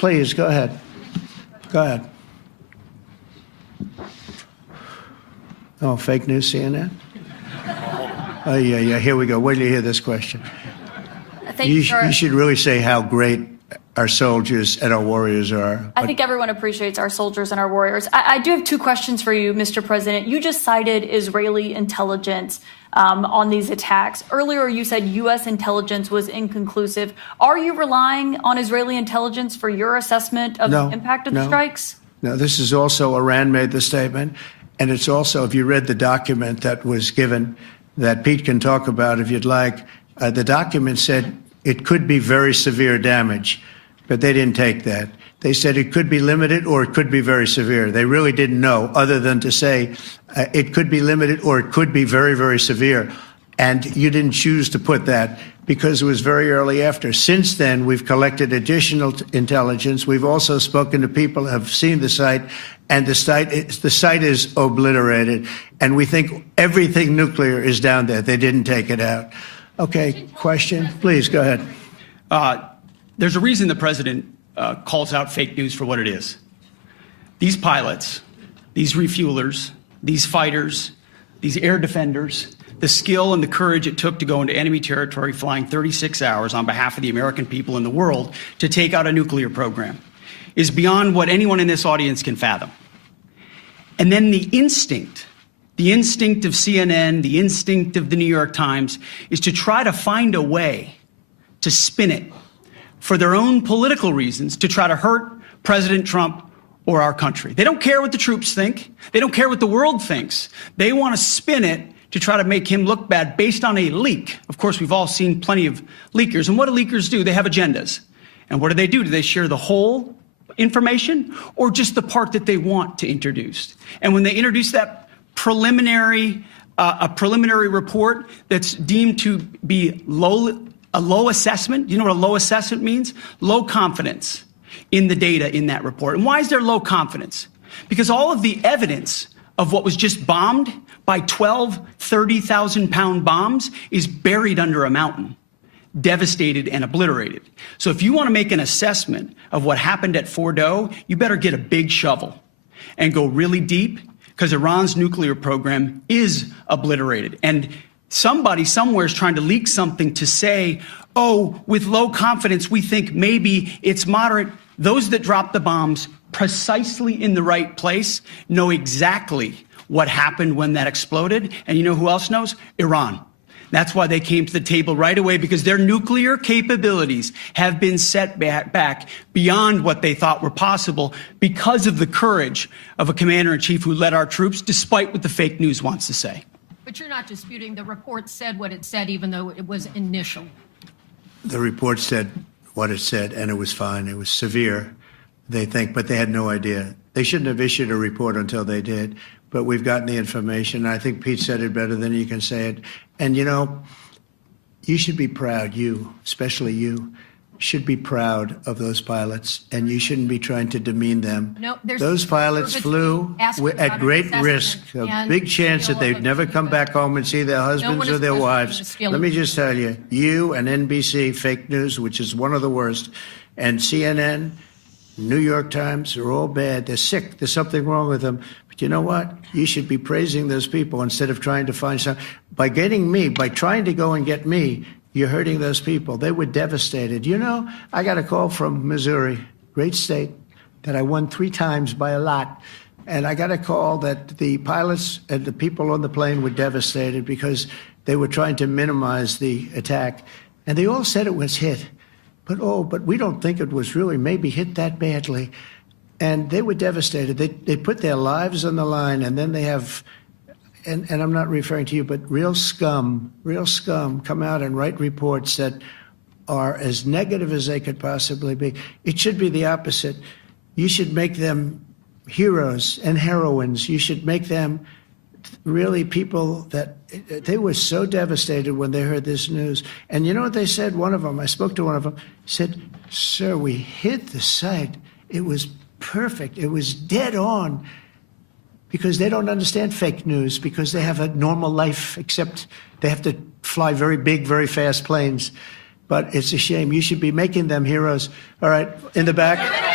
Please, go ahead. Go ahead. Oh, fake news, CNN? Oh, yeah, here we go. Wait till you hear this question. You should really say how great our soldiers and our warriors are. I think everyone appreciates our soldiers and our warriors. I do have two questions for you, Mr. President. You just cited Israeli intelligence on these attacks. Earlier, you said U.S. intelligence was inconclusive. Are you relying on Israeli intelligence for your assessment of the impact of the strikes? No, this is also Iran made the statement. And it's also, if you read the document that was given, that Pete can talk about if you'd like, the document said it could be very severe damage, but they didn't take that. They said it could be limited or it could be very severe. They really didn't know, other than to say it could be limited or it could be very, very severe. And you didn't choose to put that because it was very early after. Since then, we've collected additional intelligence. We've also spoken to people who have seen the site, and the site is obliterated. And we think everything nuclear is down there. They didn't take it out. Okay, question? Please, go ahead. There's a reason the president calls out fake news for what it is. These pilots, these refuelers, these fighters, these air defenders, the skill and the courage it took to go into enemy territory flying 36 hours on behalf of the American people and the world to take out a nuclear program is beyond what anyone in this audience can fathom. And then the instinct of CNN, the instinct of the New York Times is to try to find a way to spin it for their own political reasons, to try to hurt President Trump or our country. They don't care what the troops think. They don't care what the world thinks. They want to spin it to try to make him look bad based on a leak. Of course, we've all seen plenty of leakers. And what do leakers do? They have agendas. And what do? Do they share the whole information or just the part that they want to introduce? And when they introduce that preliminary report that's deemed to be a low assessment, you know what a low assessment means? Low confidence in the data in that report. And why is there low confidence? Because all of the evidence of what was just bombed by 12 30,000-pound bombs is buried under a mountain, devastated and obliterated. So if you want to make an assessment of what happened at Fordo, you better get a big shovel and go really deep, because Iran's nuclear program is obliterated. And somebody somewhere is trying to leak something to say, oh, with low confidence, we think maybe it's moderate. Those that drop the bombs precisely in the right place know exactly what happened when that exploded. And you know who else knows? Iran. That's why they came to the table right away, because their nuclear capabilities have been set back beyond what they thought were possible because of the courage of a commander-in-chief who led our troops, despite what the fake news wants to say. But you're not disputing the report said what it said, even though it was initial. The report said what it said, and it was fine. It was severe, they think, but they had no idea. They shouldn't have issued a report until they did. But we've gotten the information. I think Pete said it better than you can say it. And, you know, you should be proud, you, especially you, should be proud of those pilots, and you shouldn't be trying to demean them. No, those pilots flew at great risk, a big chance that they'd never come back home and see their husbands or their wives. Let me just tell you, you and NBC, fake news, which is one of the worst, and CNN, New York Times, are all bad. They're sick. There's something wrong with them. But you know what? You should be praising those people instead of trying to find some. By trying to go and get me, you're hurting those people. They were devastated. You know, I got a call from Missouri, great state, that I won 3 times by a lot. And I got a call that the pilots and the people on the plane were devastated because they were trying to minimize the attack. And they all said it was hit. But we don't think it was really maybe hit that badly. And they were devastated. They put their lives on the line, and then they have, and I'm not referring to you, but real scum come out and write reports that are as negative as they could possibly be. It should be the opposite. You should make them heroes and heroines. You should make them really people that they were so devastated when they heard this news. And you know what they said? One of them, I spoke to one of them, said, "Sir, we hit the site. It was perfect. It was dead on." Because they don't understand fake news, because they have a normal life, except they have to fly very big, very fast planes. But it's a shame. You should be making them heroes. All right, in the back.